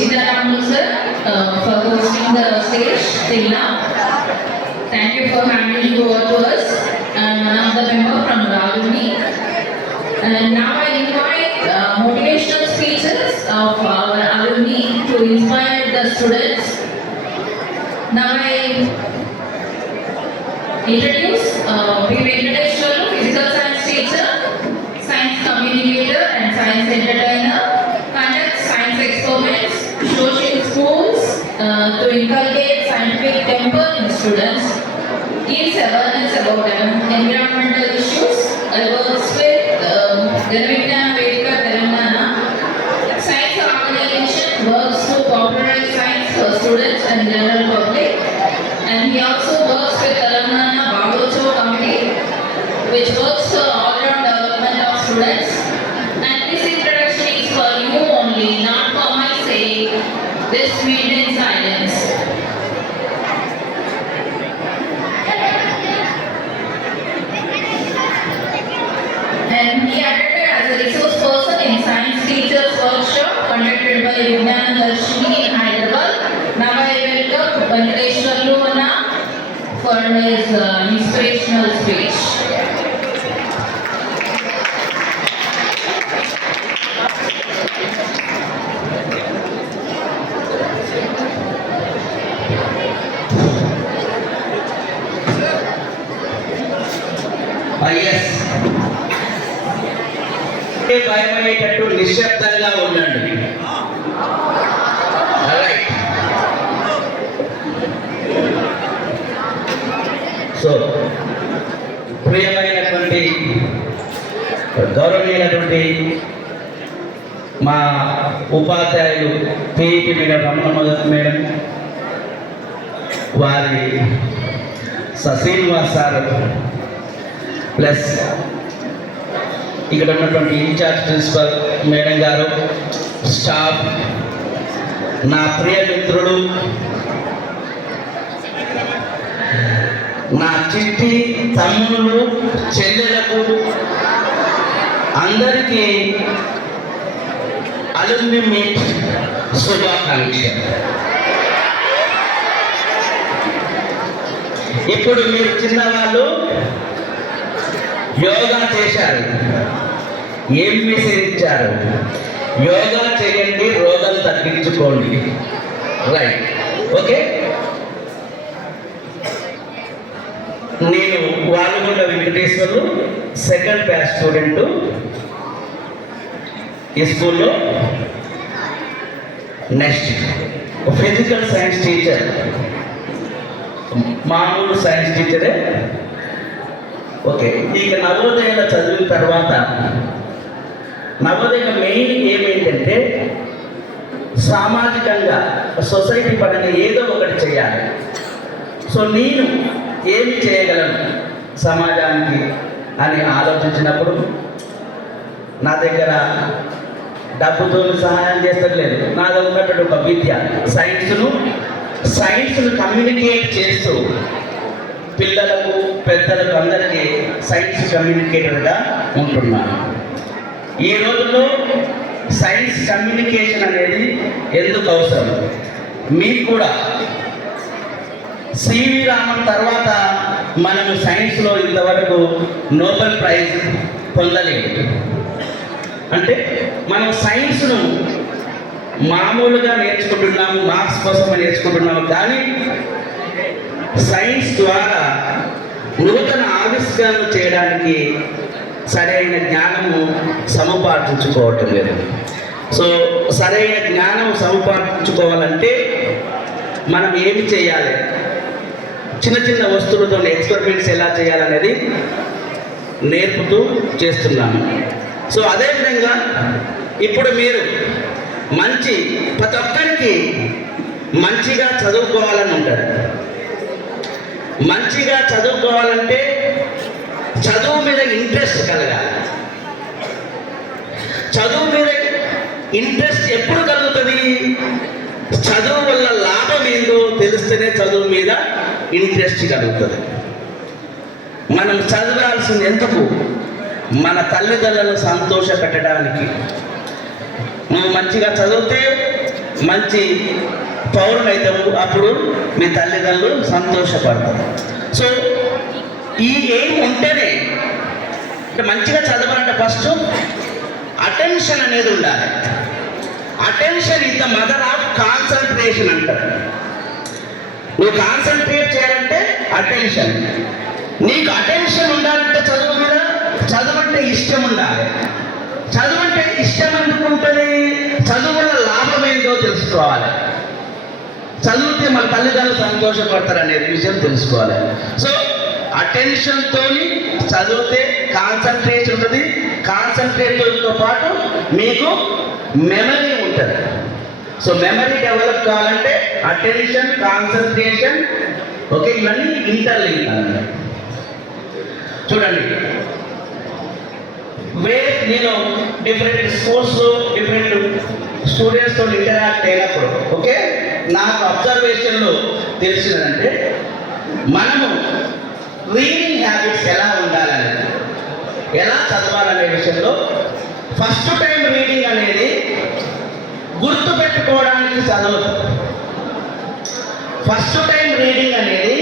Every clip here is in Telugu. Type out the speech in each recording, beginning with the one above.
Sitaramulu sir for hosting the stage till now. Thank you for handing over to us. Another member from Raguni. And now I invite motivational speeches of our alumni to inspire the students. Now I introduce P. Venkateshwaru, physical science teacher, science communicator and science entertainer, conducts science experiments, shows in schools to inculcate scientific temper in students, gives awareness about environmental issues, works with Janavigyan Vedika Telangana. Science organization works to popularize science for students and general public, and he also works with Telangana Bhagavacho Committee, which works for all-round development of students. And this introduction is for you only, not for my sake. This maintain silence. And he attended as a resource person in science teachers workshop conducted by Vijnana Darshini in Hyderabad. Now I welcome Venkateshwaru for his inspirational speech. Yes. భయమయ్యేటట్టు నిశ్శబ్దంగా ఉండండి. సో ప్రియమైనటువంటి గౌరవనీయులైనటువంటి మా ఉపాధ్యాయులు పిఈటి మేడం రమణ మేడం, వారి శ్రీనివాస్ సార్, ప్లస్ ఇక్కడ ఉన్నటువంటి ఇన్ఛార్జ్ ప్రిన్సిపల్ మేడం గారు, స్టాఫ్, నా ప్రియ మిత్రుడు, నా చిట్టి తమ్ముళ్ళు, చెల్లెలకు అందరికీ అలుమ్ని మీట్ శుభాకాంక్షలు. ఇప్పుడు మీరు చిన్నవాళ్ళు యోగా చేశారు, ఏం మెసేజ్ ఇచ్చారు? యోగా చేయండి, రోగం తగ్గించుకోండి. Right, okay. నేను వాలుగుండ వెంకటేశ్వర్లు, సెకండ్ బ్యాచ్ స్టూడెంట్ ఈ స్కూల్లో. నెక్స్ట్ ఫిజికల్ సైన్స్ టీచర్, మామూలు సైన్స్ టీచరే. ఓకే, ఇక నవోదయలో చదివిన తర్వాత నవోదయ మెయిన్ ఏమేంటంటే సామాజికంగా సొసైటీ పరంగా ఏదో ఒకటి చేయాలి. సో నేను ఏమి చేయగలను సమాజానికి అని ఆలోచించినప్పుడు నా దగ్గర డబ్బుతో సహాయం చేస్తలేదు. నా దగ్గర ఉన్నటువంటి ఒక విద్య, సైన్స్ను కమ్యూనికేట్ చేస్తూ పిల్లలకు పెద్దలకు అందరికీ సైన్స్ కమ్యూనికేటర్గా ఉంటున్నాను. ఈ రోజుల్లో సైన్స్ కమ్యూనికేషన్ అనేది ఎందుకు అవసరం? మీకు కూడా సివి రామన్ తర్వాత మనము సైన్స్లో ఇంతవరకు నోబెల్ ప్రైజ్ పొందలేదు. అంటే మనం సైన్స్ను మామూలుగా నేర్చుకుంటున్నాము, మార్క్స్ కోసం నేర్చుకుంటున్నాము, కానీ సైన్స్ ద్వారా నూతన ఆవిష్కరణ చేయడానికి సరైన జ్ఞానము సముపార్జించుకోవటం లేదు. సో సరైన జ్ఞానం సముపార్జించుకోవాలంటే మనం ఏమి చేయాలి? చిన్న చిన్న వస్తువులతో ఎక్స్పెరిమెంట్స్ ఎలా చేయాలనేది నేర్పుతూ చేస్తున్నాను. సో అదేవిధంగా ఇప్పుడు మీరు ప్రతి ఒక్కరికి మంచిగా చదువుకోవాలని ఉంటుంది. మంచిగా చదువుకోవాలంటే చదువు మీద ఇంట్రెస్ట్ కలగాలి. చదువు మీద ఇంట్రెస్ట్ ఎప్పుడు కలుగుతుంది? చదువు వల్ల లాభం ఏందో తెలిస్తేనే చదువు మీద ఇంట్రెస్ట్ కలుగుతుంది. మనం చదవాల్సింది ఎందుకు? మన తల్లిదండ్రులను సంతోష పెట్టడానికి. నువ్వు మంచిగా చదివితే మంచి పౌరులైతావు, అప్పుడు మీ తల్లిదండ్రులు సంతోషపడతారు. సో ఈ ఎయిమ్ ఉంటేనే అంటే మంచిగా చదవాలంటే ఫస్ట్ అటెన్షన్ అనేది ఉండాలి. Attention is the mother of concentration అంటారు. నువ్వు కాన్సన్ట్రేట్ చేయాలంటే అటెన్షన్. నీకు అటెన్షన్ ఉండాలంటే చదువు మీద, చదువు అంటే ఇష్టం ఉండాలి. చదువు అంటే ఇష్టం ఎందుకు ఉంటుంది? చదువు వల్ల లాభం ఏంటో తెలుసుకోవాలి. చదివితే మన తల్లిదండ్రులు సంతోషపడతారు అనే విషయం తెలుసుకోవాలి. సో అటెన్షన్తో చదివితే కాన్సన్ట్రేషన్ ఉంటుంది. కాన్సన్ట్రేషన్తో పాటు మీకు మెమరీ ఉంటుంది. సో మెమరీ డెవలప్ కావాలంటే అటెన్షన్, కాన్సన్ట్రేషన్, ఓకే, ఇవన్నీ ఇంటర్లింక్ అన్నమాట. చూడండి, నేను డిఫరెంట్ స్కూల్స్ డిఫరెంట్ స్టూడెంట్స్తో ఇంటరాక్ట్ అయినప్పుడు ఓకే నాకు అబ్జర్వేషన్లో తెలిసిందంటే మనము రీడింగ్ హ్యాబిట్స్ ఎలా ఉండాలని, ఎలా చదవాలనే విషయంలో ఫస్ట్ టైం రీడింగ్ అనేది గుర్తు పెట్టుకోవడానికి చదవదు. ఫస్ట్ టైం రీడింగ్ అనేది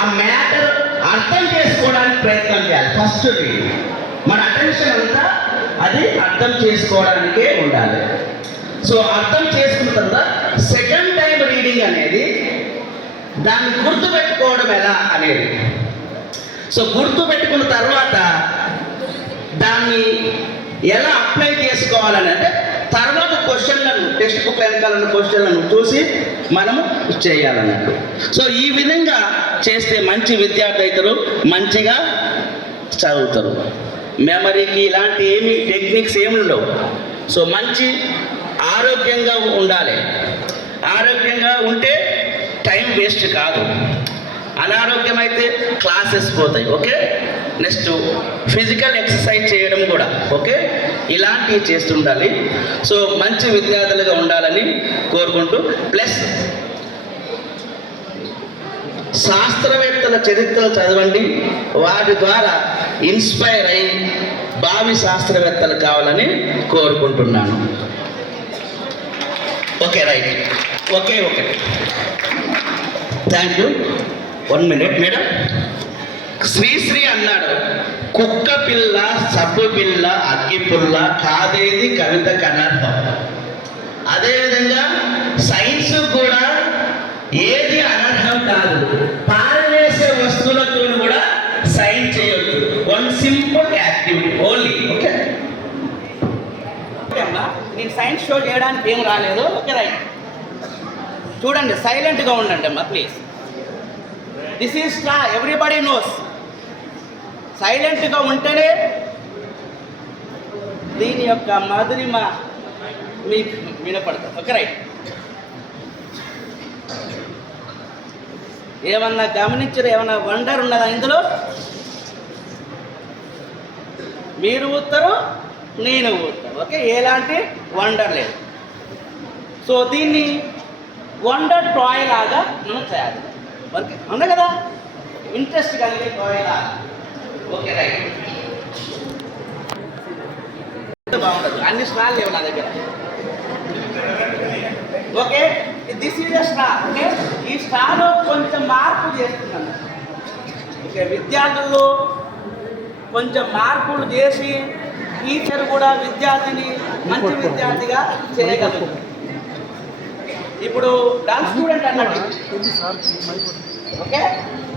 ఆ మ్యాటర్ అర్థం చేసుకోవడానికి ప్రయత్నం చేయాలి. ఫస్ట్ రీడింగ్ మన అటెన్షన్ అంతా అది అర్థం చేసుకోవడానికే ఉండాలి. సో అర్థం చేసుకున్న తర్వాత సెకండ్ టైం రీడింగ్ అనేది దాన్ని గుర్తుపెట్టుకోవడం ఎలా అనేది. సో గుర్తు పెట్టుకున్న తర్వాత దాన్ని ఎలా అప్లై చేసుకోవాలని అంటే తర్వాత క్వశ్చన్లను టెక్స్ట్ బుక్ వెనకాలన్న క్వశ్చన్లను చూసి మనము చేయాలన్నట్టు. సో ఈ విధంగా చేస్తే మంచి విద్యార్థి అవుతారు, మంచిగా చదువుతారు. మెమరీకి ఇలాంటి ఏమి టెక్నిక్స్ ఏమి ఉండవు. సో మంచి ఆరోగ్యంగా ఉండాలి. ఆరోగ్యంగా ఉంటే టైం వేస్ట్ కాదు. అనారోగ్యం అయితే క్లాసెస్ పోతాయి. ఓకే, నెక్స్ట్ ఫిజికల్ ఎక్సర్సైజ్ చేయడం కూడా ఓకే, ఇలాంటివి చేస్తుండాలి. సో మంచి విద్యార్థులుగా ఉండాలని కోరుకుంటూ, ప్లస్ శాస్త్రవేత్తల చరిత్రలు చదవండి. వాటి ద్వారా ఇన్స్పైర్ అయి భావి శాస్త్రవేత్తలు కావాలని కోరుకుంటున్నాను. Okay, right, okay okay, thank you. 1 minute madam. Sri Sri అన్నాడు, కుక్క పిల్ల, సబ్బు పిల్ల, అగ్గి పుల్ల, కాదేది కవిత కనర్హం. అదేవిధంగా సైన్స్ కూడా ఏది అనర్హం కాదు. పారవేసే వస్తువులతో కూడా సైన్స్ చేయొచ్చు. One simple activity only. Okay అమ్మా, నేను సైన్స్ షో చేయడానికి ఏం రాలేదు. ఓకే రైట్, చూడండి, సైలెంట్గా ఉండండి అమ్మా please. This is straw, everybody knows. సైలెంట్గా ఉంటేనే దీని యొక్క మధురిమ మీకు వినపడుతుంది. ఓకే రైట్, ఏమన్నా గమనించరు? ఏమన్నా వండర్ ఉన్నదా ఇందులో? మీరు ఊతారు, నేను ఊతాను. ఓకే, ఎలాంటి వండర్ లేదు. సో దీన్ని వండర్ టాయ్ లాగా మనం చేయాలి. ఓకే, ఉంది కదా, ఇంట్రెస్ట్ కలిగే టాయ్ లాగా. ఓకే రైట్, బాగుండదు. అన్ని స్టాల్ లేవు నా దగ్గర. Okay, this is a star. Okay, ఈ స్టార్లో కొంచెం మార్పు చేస్తున్నాను. ఓకే, విద్యార్థులు కొంచెం మార్పులు చేసి టీచర్ కూడా విద్యార్థిని మంచి విద్యార్థిగా చేయగలరు. ఇప్పుడు డల్ స్టూడెంట్ అన్నట్టు. ఓకే,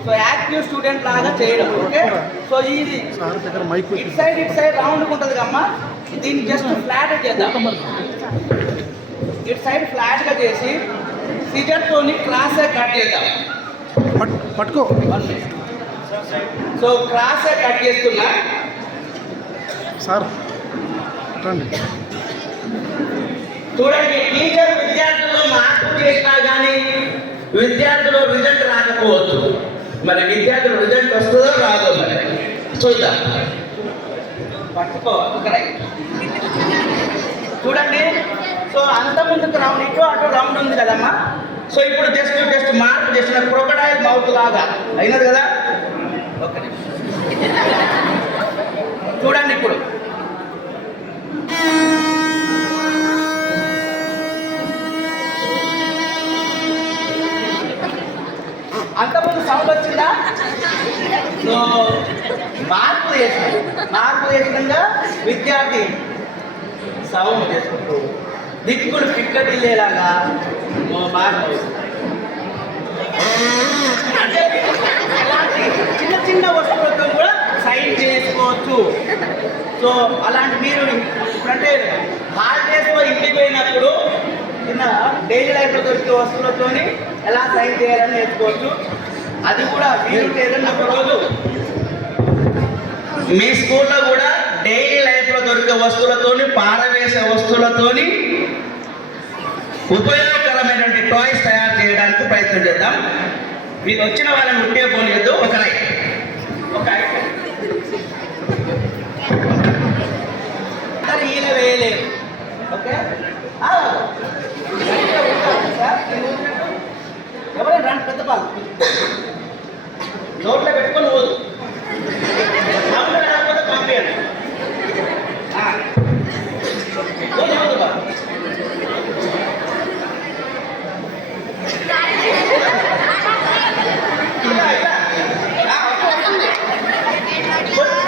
సో యాక్టివ్ స్టూడెంట్ లాగా చేయడం. ఓకే, సో ఇది ఇటు సైడ్ రౌండ్ ఉంటుంది అమ్మా. దీన్ని జస్ట్ ఫ్లాట్ చేద్దాం. ఇటు సైడ్ ఫ్లాట్గా చేసి సిజర్తో క్రాస్ కట్ చేద్దాం. పట్టుకో. సో క్రాస్ కట్ చేస్తున్నా సార్, చూడండి, టీచర్ విద్యార్థులు మార్పు చేసినా కానీ విద్యార్థులు రిజల్ట్ రాకపోవచ్చు. మరి విద్యార్థులు రిజల్ట్ వస్తుందో రాదో మరి చూద్దాం. పట్టుకో. చూడండి, సో అంత ముందుకు రౌండ్, ఇటు అటు రౌండ్ ఉంది కదమ్మా. సో ఇప్పుడు జస్ట్ మార్పు చేసిన క్రొకడైల్ మౌత్ లాగా అయినది కదా. ఓకే, చూడండి ఇప్పుడు సౌండ్ వచ్చిందా? సో మార్పు చేసినంగా విద్యార్థి సౌండ్ చేసుకుంటూ దిక్కులు పిక్కటిల్లేలాగా మార్పు అంటే అలాంటి చిన్న చిన్న వస్తువులతో కూడా సైన్ చేసుకోవచ్చు. సో అలాంటి మీరు ఇప్పుడంటే హాలిడేస్లో ఇంటికి పోయినప్పుడు చిన్న డైలీ లైఫ్లో దొరికే వస్తువులతోని ఎలా సైన్ చేయాలని నేర్చుకోవచ్చు. అది కూడా వీలుంటే ఏదన్నా ఒక రోజు మీ స్కూల్లో కూడా డైలీ లైఫ్లో దొరికే వస్తువులతోని పారవేసే వస్తువులతోని ఉపయోగకరమైనటువంటి టాయ్స్ తయారు చేయడానికి ప్రయత్నం చేద్దాం. మీకు వచ్చిన వాళ్ళని ఉట్టే పోలేదు. ఒక రైట్ ఈయన వేయలేదు. ఓకే ఎవరైనా రండి, పెద్ద పాలు నోట్లో పెట్టుకొని పోదు లేకపోతే పంపించండి.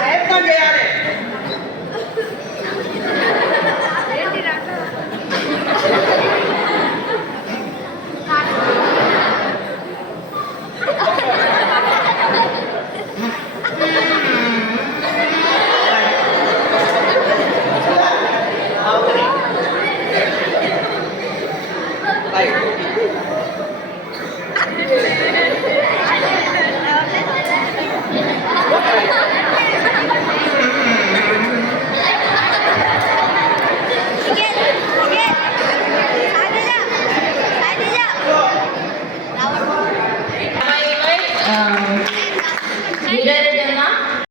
ప్రయత్నం చేయాలి. Leader